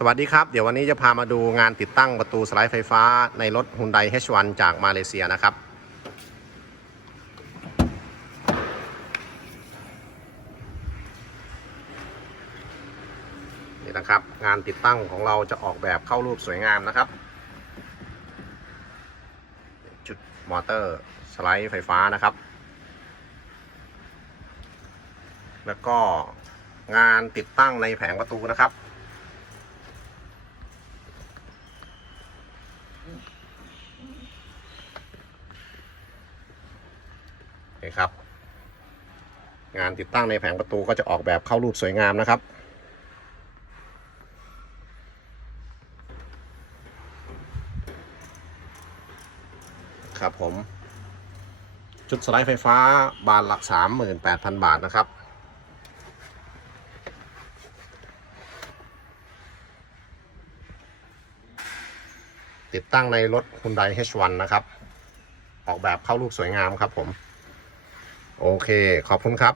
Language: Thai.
สวัสดีครับ เดี๋ยววันนี้จะพามาดูงานติดตั้งประตูสไลด์ไฟฟ้าในรถ Hyundai H1 จากมาเลเซียนะครับ นี่นะครับ งานติดตั้งของเราจะออกแบบเข้ารูปสวยงามนะครับ จุดมอเตอร์สไลด์ไฟฟ้านะครับ แล้วก็งานติดตั้งในแผงประตูนะครับ นี่ครับ งานติดตั้งในแผงประตูก็จะออกแบบเข้ารูปสวยงามนะครับ ครับผม ชุดสไลด์ไฟฟ้าบานหลัก 38,000 บาทนะครับ ติดตั้งในรถ Hyundai H1 นะครับ ออกแบบเข้าลูกสวยงามครับผม โอเค ขอบคุณครับ